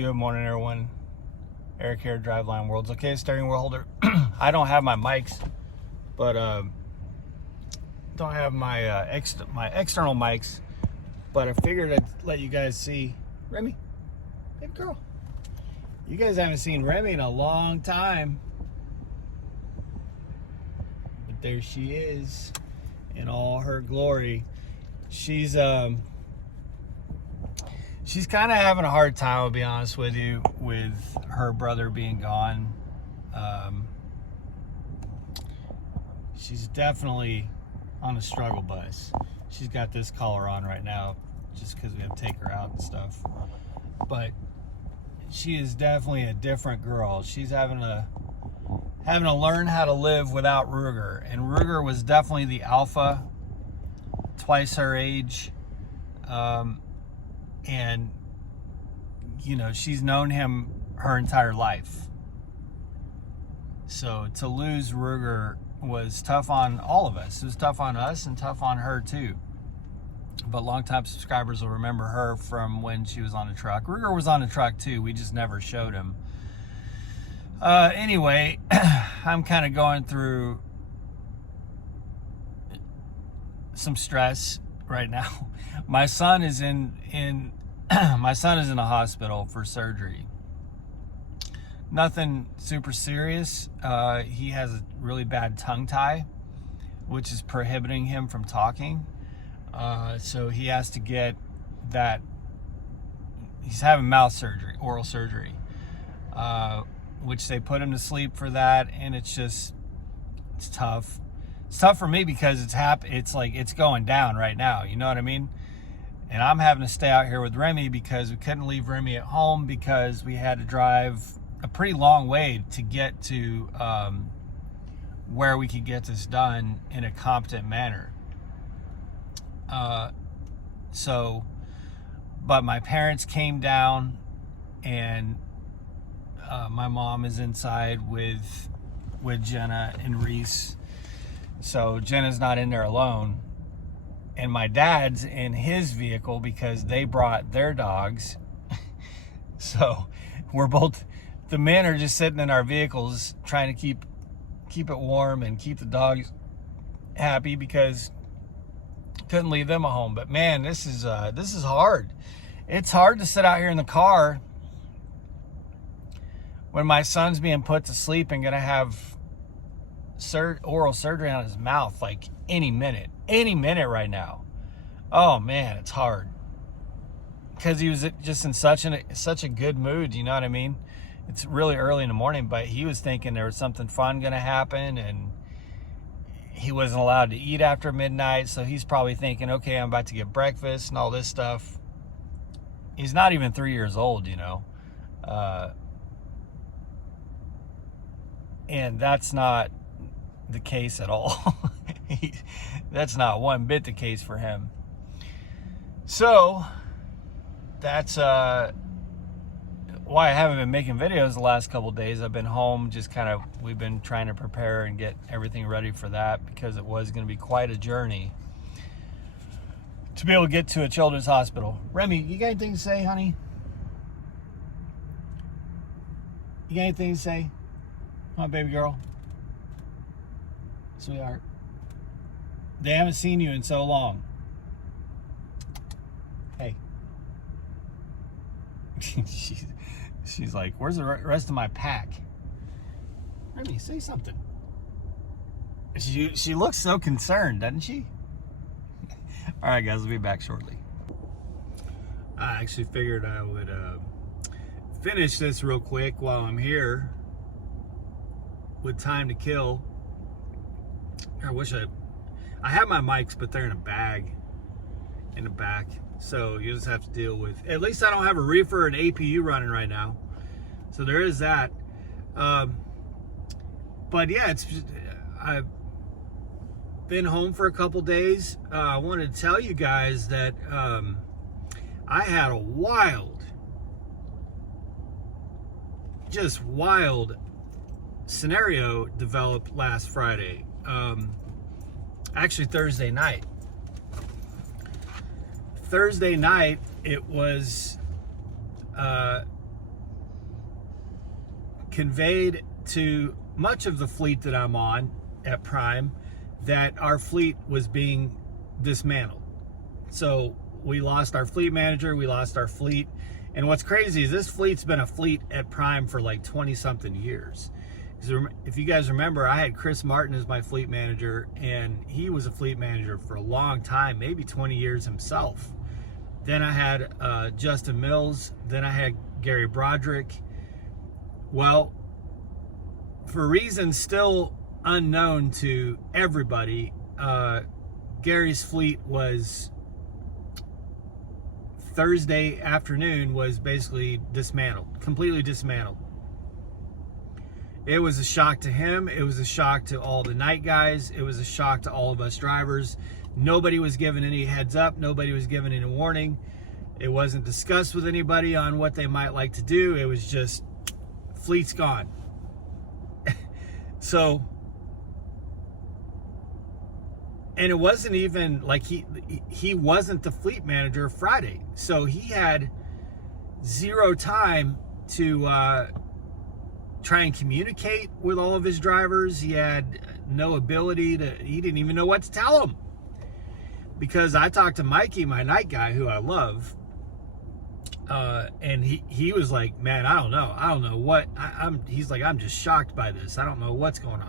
Good morning, everyone. Eric here, Driveline Worlds. Okay, steering wheel holder. I don't have my mics, but don't have my external mics. But I figured I'd let you guys see Remy. Baby girl. You guys haven't seen Remy in a long time. But there she is in all her glory. She's kind of having a hard time, I'll be honest with you, with her brother being gone. She's definitely on a struggle bus. She's got this collar on right now just because we have to take her out and stuff. But she is definitely a different girl. She's having to learn how to live without Ruger. And Ruger was definitely the alpha, twice her age. And, you know, she's known him her entire life. So to lose Ruger was tough on all of us. It was tough on us and tough on her too. But longtime subscribers will remember her from when she was on a truck. Ruger was on a truck too. We just never showed him. Anyway, I'm kind of going through some stress right now. My son is in my son is in a hospital for surgery. Nothing super serious. He has a really bad tongue tie, which is prohibiting him from talking. So he has to get that. He's having mouth surgery, oral surgery, which they put him to sleep for that, and it's tough. It's tough for me because it's like it's going down right now. You know what I mean? And I'm having to stay out here with Remy because we couldn't leave Remy at home because we had to drive a pretty long way to get to where we could get this done in a competent manner. But my parents came down, and my mom is inside with Jenna and Reese. So Jenna's not in there alone. And my dad's in his vehicle because they brought their dogs. So the men are just sitting in our vehicles trying to keep it warm and keep the dogs happy because couldn't leave them at home. But man, this is hard. It's hard to sit out here in the car when my son's being put to sleep and gonna have oral surgery on his mouth like any minute right now. Oh man, it's hard because he was just in such a good mood. You know what I mean? It's really early in the morning, but he was thinking there was something fun gonna happen, and he wasn't allowed to eat after midnight. So he's probably thinking, okay, I'm about to get breakfast and all this stuff. He's not even 3 years old, you know. And that's not the case at all. That's not one bit the case for him. So that's why I haven't been making videos the last couple of days. I've been home, we've been trying to prepare and get everything ready for that because it was going to be quite a journey to be able to get to a children's hospital. Remy, you got anything to say, honey? You got anything to say? Come on, baby girl. Sweetheart. They haven't seen you in so long. Hey. She's like, where's the rest of my pack? Remy, say something. She looks so concerned, doesn't she? All right, guys, we'll be back shortly. I actually figured I would finish this real quick while I'm here with time to kill. I wish I have my mics, but they're in a bag in the back. So you just have to deal with, at least I don't have a reefer and APU running right now. So there is that. But yeah, I've been home for a couple days. I wanted to tell you guys that I had a wild scenario developed last Friday. Actually Thursday night. Thursday night, it was conveyed to much of the fleet that I'm on at Prime that our fleet was being dismantled. So we lost our fleet manager, we lost our fleet. And what's crazy is this fleet's been a fleet at Prime for like 20 something years. If you guys remember, I had Chris Martin as my fleet manager, and he was a fleet manager for a long time, maybe 20 years himself. Then I had Justin Mills, then I had Gary Broderick. Well, for reasons still unknown to everybody, Gary's fleet was Thursday afternoon was basically dismantled, completely dismantled. It was a shock to him. It was a shock to all the night guys. It was a shock to all of us drivers. Nobody was given any heads up. Nobody was given any warning. It wasn't discussed with anybody on what they might like to do. It was just, fleet's gone. So, and it wasn't even like he wasn't the fleet manager Friday. So he had zero time to try and communicate with all of his drivers. He had no ability to, he didn't even know what to tell them. Because I talked to Mikey, my night guy, who I love, and he was like, man, I don't know what, he's like, I'm just shocked by this. I don't know what's going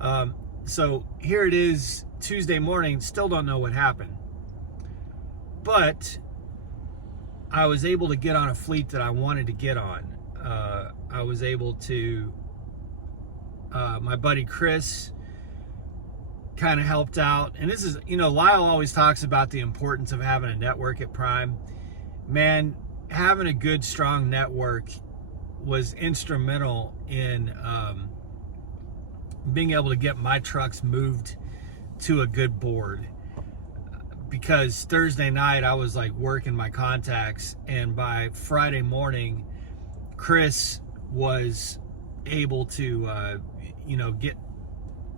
on. So here it is, Tuesday morning, still don't know what happened. But I was able to get on a fleet that I wanted to get on. I was able to, my buddy Chris kind of helped out. And this is, Lyle always talks about the importance of having a network at Prime. Man, having a good, strong network was instrumental in being able to get my trucks moved to a good board. Because Thursday night I was like working my contacts, and by Friday morning Chris was able to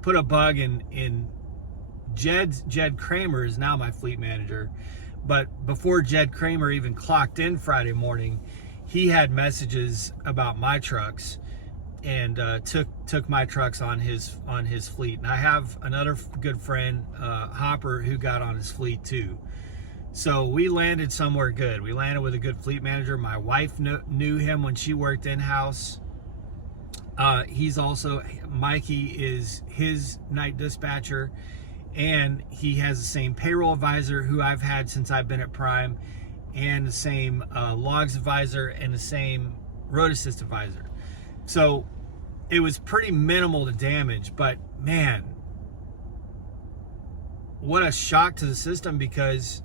put a bug in Jed Kramer is now my fleet manager, but before Jed Kramer even clocked in Friday morning, he had messages about my trucks and took my trucks on his fleet. And I have another good friend, Hopper, who got on his fleet too. So we landed somewhere good. We landed with a good fleet manager. My wife knew him when she worked in-house. He's also, Mikey is his night dispatcher, and he has the same payroll advisor who I've had since I've been at Prime, and the same logs advisor and the same road assist advisor. So it was pretty minimal to damage, but man, what a shock to the system, because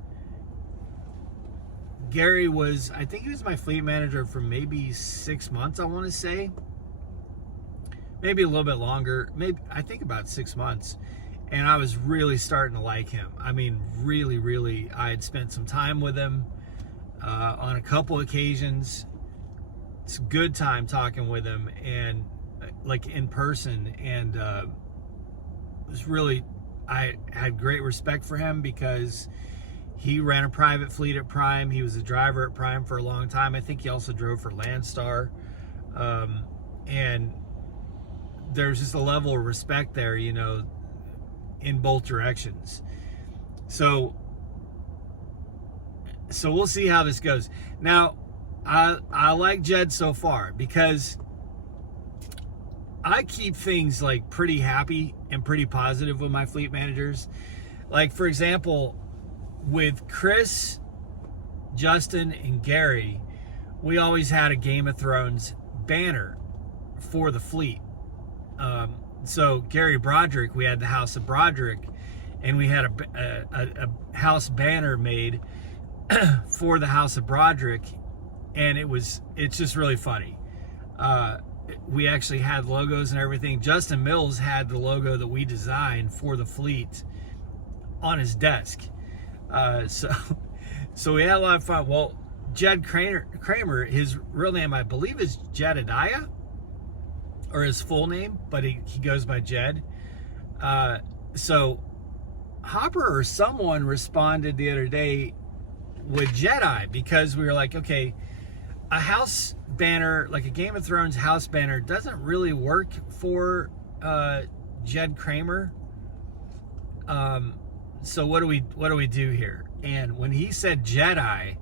Gary was, I think he was my fleet manager for maybe 6 months, I want to say. Maybe a little bit longer, maybe, I think about 6 months. And I was really starting to like him. I mean, really, really, I had spent some time with him on a couple occasions. It's a good time talking with him, and like in person, and it was really, I had great respect for him because he ran a private fleet at Prime. He was a driver at Prime for a long time. I think he also drove for Landstar. And there's just a level of respect there, in both directions. So we'll see how this goes. Now, I like Jed so far because I keep things like pretty happy and pretty positive with my fleet managers. Like, for example, with Chris, Justin, and Gary, we always had a Game of Thrones banner for the fleet. So Gary Broderick, we had the House of Broderick, and we had a house banner made for the House of Broderick, and it's just really funny. We actually had logos and everything. Justin Mills had the logo that we designed for the fleet on his desk. So we had a lot of fun. Well, Jed Kramer, his real name I believe is Jedediah, or his full name, but he goes by Jed. So Hopper or someone responded the other day with Jedi, because we were like, okay, a house banner, like a Game of Thrones house banner, doesn't really work for Jed Kramer. So what do we do here? And when he said Jedi,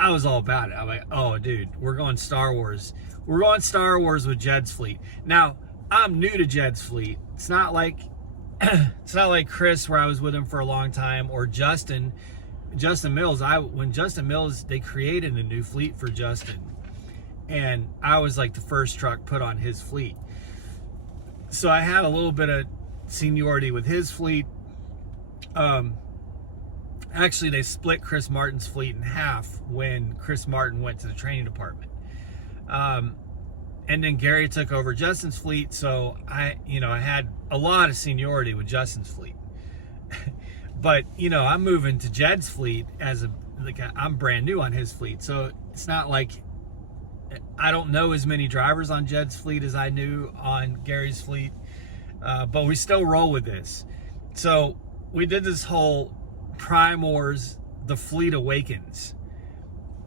I was all about it. I'm like, oh, dude, we're going Star Wars. We're going Star Wars with Jeds Fleet. Now, I'm new to Jeds Fleet. It's not like Chris, where I was with him for a long time, or Justin Mills. When Justin Mills, they created a new fleet for Justin, and I was like the first truck put on his fleet. So I had a little bit of seniority with his fleet. Actually, they split Chris Martin's fleet in half when Chris Martin went to the training department. And then Gary took over Justin's fleet, so I had a lot of seniority with Justin's fleet. But I'm moving to Jed's fleet I'm brand new on his fleet, so it's not like I don't know as many drivers on Jed's fleet as I knew on Gary's fleet, but we still roll with this. So we did this whole Prime Wars, The Fleet Awakens.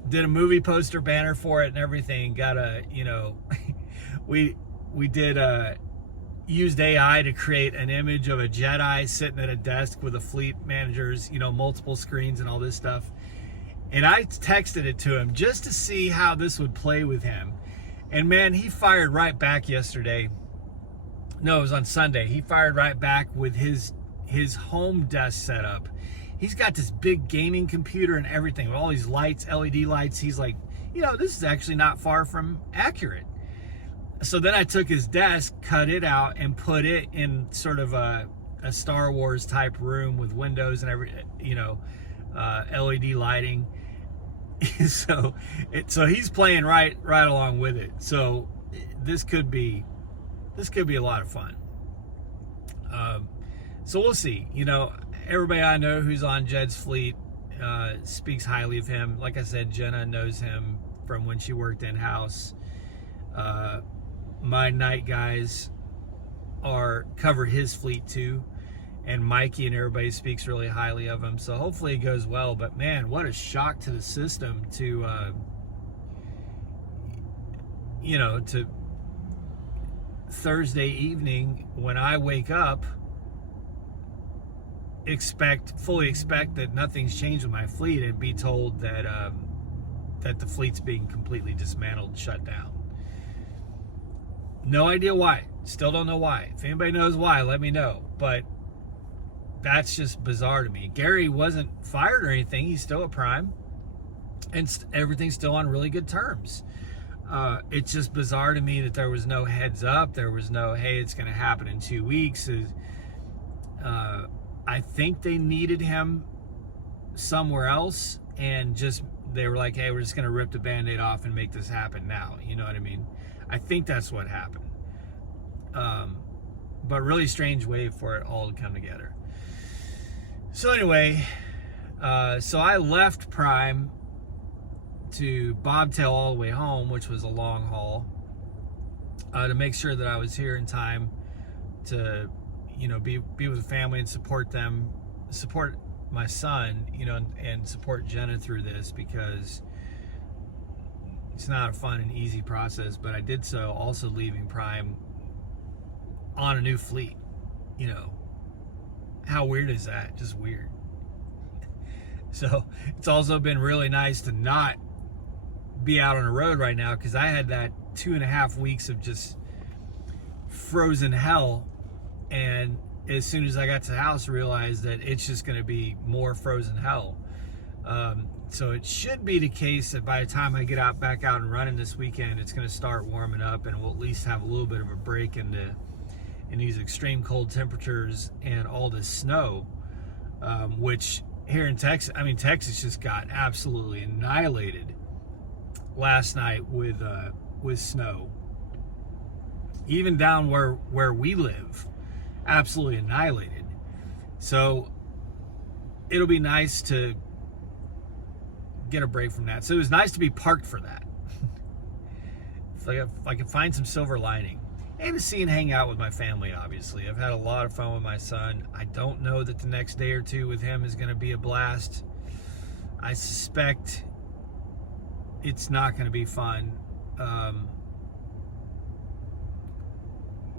Did a movie poster banner for it and everything. Got a, we did used AI to create an image of a Jedi sitting at a desk with a fleet manager's, multiple screens and all this stuff. And I texted it to him just to see how this would play with him. And man, he fired right back yesterday. No, it was on Sunday. He fired right back with his home desk setup. He's got this big gaming computer and everything with all these lights, LED lights. He's like, this is actually not far from accurate. So then I took his desk, cut it out, and put it in sort of a Star Wars type room with windows and LED lighting. So he's playing right along with it. So this could be a lot of fun. So we'll see. Everybody I know who's on Jed's fleet speaks highly of him. Like I said, Jenna knows him from when she worked in-house. My night guys cover his fleet too, and Mikey and everybody speaks really highly of him. So hopefully it goes well. But man, what a shock to the system to to Thursday evening when I wake up, fully expect that nothing's changed with my fleet, and be told that that the fleet's being completely dismantled, shut down. No idea why. Still don't know why. If anybody knows why, let me know. But that's just bizarre to me. Gary wasn't fired or anything. He's still at Prime, and everything's still on really good terms. It's just bizarre to me that there was no heads up. There was no, hey, it's going to happen in 2 weeks. I think they needed him somewhere else, and they were like, hey, we're just going to rip the Band-Aid off and make this happen now. You know what I mean? I think that's what happened. But really strange way for it all to come together. So anyway, so I left Prime to bobtail all the way home, which was a long haul, to make sure that I was here in time to be with the family and support them, support my son, and support Jenna through this, because it's not a fun and easy process. But I did so also leaving Prime on a new fleet. How weird is that? Just weird. So it's also been really nice to not be out on the road right now, because I had that 2.5 weeks of just frozen hell, and as soon as I got to the house, realized that it's just going to be more frozen hell. So it should be the case that by the time I get back out and running this weekend, it's going to start warming up, and we'll at least have a little bit of a break in these extreme cold temperatures and all this snow, which here in Texas, Texas just got absolutely annihilated last night with snow. Even down where we live, absolutely annihilated. So it'll be nice to get a break from that. So it was nice to be parked for that. If I can find some silver lining. And to see and hang out with my family, obviously. I've had a lot of fun with my son. I don't know that the next day or two with him is going to be a blast. I suspect it's not going to be fun.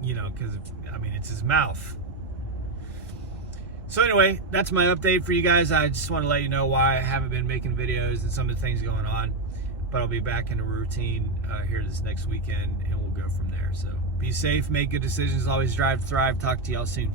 You know, because, I mean, it's his mouth. So anyway, that's my update for you guys. I just want to let you know why I haven't been making videos and some of the things going on. But I'll be back in a routine here this next weekend, and we'll go from there. So be safe, make good decisions, always drive to thrive. Talk to y'all soon.